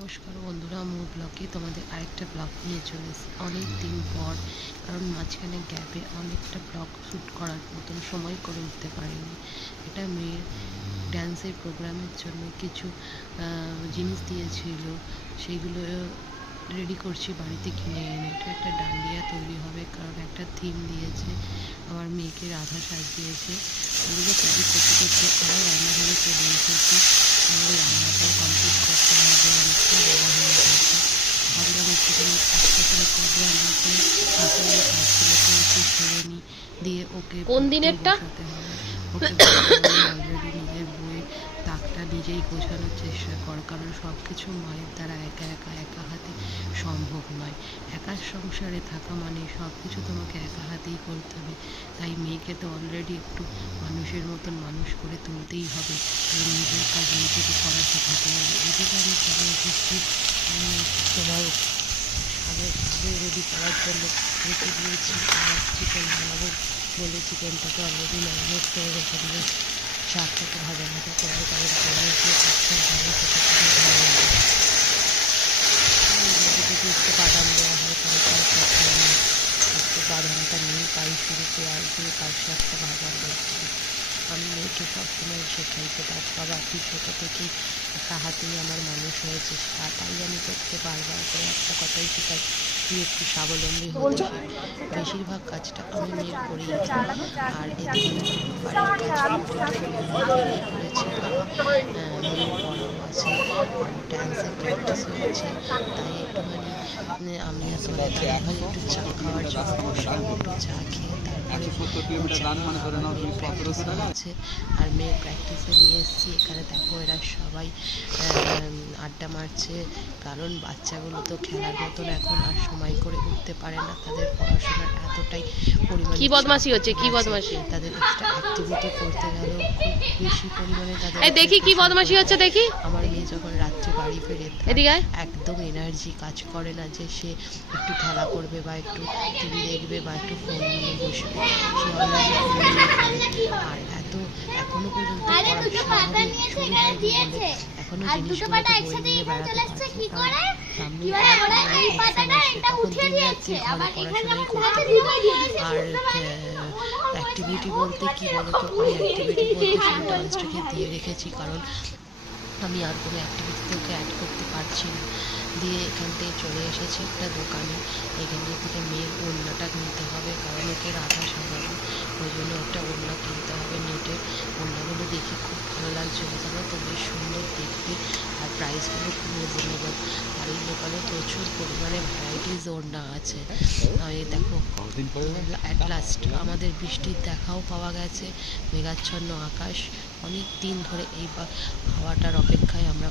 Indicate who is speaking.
Speaker 1: নমস্কার বন্ধুরা মোর ব্লগে তোমাদের আরেকটা ব্লগ নিয়ে চলে এসেছি। অনেক দিন পর, কারণ মাঝখানে গ্যাপে অনেকটা ব্লগ শ্যুট করার মতন সময় করে উঠতে পারিনি। এটা মেয়ের ড্যান্সের প্রোগ্রামের জন্য কিছু জিনিস দিয়েছিল সেইগুলো রেডি করছি বাড়িতে কিনে এনে। এটা একটা ডান্ডিয়া তৈরি হবে, কারণ একটা থিম দিয়েছে, আমার মেয়েকে রাধা সাজিয়েছে। ওগুলো তৈরি করতে করতে আবার রান্নাঘরে চলে এসেছি। আমাদের রান্নাটাও কমপ্লিট করতে হবে অনেকটা বেলা হয়ে গেছে ভাবলাম একটুখানি ওকে
Speaker 2: কোন দিনেরটা?
Speaker 1: নিজেই গোছানোর চেষ্টা কর কারণ সব কিছু মায়ের দ্বারা একা একা একা হাতে সম্ভব নয় একা সংসারে থাকা মানে সব কিছু তোমাকে একা হাতেই করতে হবে তাই মেয়েকে তো অলরেডি একটু মানুষের মতন মানুষ করে তুলতেই হবে নিজের কাজ নিজেকে করা শেখাতে হবে এদিকে আমি উম, তোমার শাকের রেডি করার জন্য রেখে দিয়েছি। আর চিকেন বানাবো বলে চিকেনটাকে অলরেডি ম্যারিনেট করে রেখে দিয়েছি শাকটাকে ভাজা ভাজা করে তারপরে কড়াই দিয়ে একটা ভালো সেটা করে ভালো লাগে যদি একটু বাদাম দেওয়া হয় তাহলে তার সাথে আমি একটু বাদামটা নিয়ে পাই শুরু পেঁয়াজ দিয়ে পাঁচ সাতটা ভাজা করছি আমি মেয়েকে সবসময় শেখাই যে বাবা, তুই ছোটো থেকেই একা হাতেই আমার মানুষ হয়েছিস। আর তাই আমি তোকে বারবার করে একটা কথাই শেখাই। তুই একটু স্বাবলম্বী হতে শেখ। বেশিরভাগ কাজটা আমি মেয়ের করেই আর এদিকে বাড়ির কাজ করেছি ড্যান্সের প্র্যাকটিসও আছে তাই একটুখানি আমি আর তোমার দাদাভাই একটু চা খাওয়ার জন্য বসলাম একটু চা খেয়ে তারপরে আছে আর মেয়ের প্র্যাকটিসে নিয়ে এসেছি। এখানে দেখো এরা সবাই আড্ডা মারছে। কারণ বাচ্চাগুলো তো খেলার মতন এখন আর সময় করে উঠতে পারে না। তাদের পড়াশোনার এতটাই পরিমাণে
Speaker 2: কি বদমাশি হচ্ছে, কি
Speaker 1: আছে,
Speaker 2: বদমাশি?
Speaker 1: তাদের এক্সট্রা অ্যাক্টিভিটি করতে গেলেও খুব বেশি পরিমাণে তাদের
Speaker 2: দেখি কি বদমাশি হচ্ছে দেখি।
Speaker 1: আমার মেয়ে যখন রাত্রে বাড়ি ফেরে
Speaker 2: এদিকে
Speaker 1: একদম এনার্জি কাজ করে না যে সে একটু খেলা করবে বা একটু টিভি দেখবে বা একটু ফোন নিয়ে বসবে। সে অলরেডি ফোন নিয়ে। আর এত এখনও পর্যন্ত এখনও
Speaker 3: আর
Speaker 1: অ্যাক্টিভিটি বলতে কি বলতো? আমি অ্যাক্টিভিটি বলতে শুধু ডান্সটাকে দিয়ে রেখেছি। কারণ আমি আর কোনো অ্যাক্টিভিটিতে ওকে অ্যাড করতে পারছি না। দিয়ে এখান থেকে চলে এসেছি একটা দোকানে। এখান থেকে মেয়ের ওড়নাটা কিনতে হবে, কারণ ওকে রাধা সাজাবো। ওই জন্য একটা ওড়না কিনতে হবে নেটের। ওড়নাগুলো দেখে খুব ভালো লাগছে জানো তো বেশ সুন্দর দেখতে। আর প্রাইসগুলো খুব রিজনেবল আর এই দোকানে প্রচুর ভ্যারাইটিস না আছে। এই দেখো অ্যাট লাস্ট আমাদের বৃষ্টির দেখাও পাওয়া গেছে, মেঘাচ্ছন্ন আকাশ। অনেক দিন ধরে এই হাওয়াটার অপেক্ষায় আমরা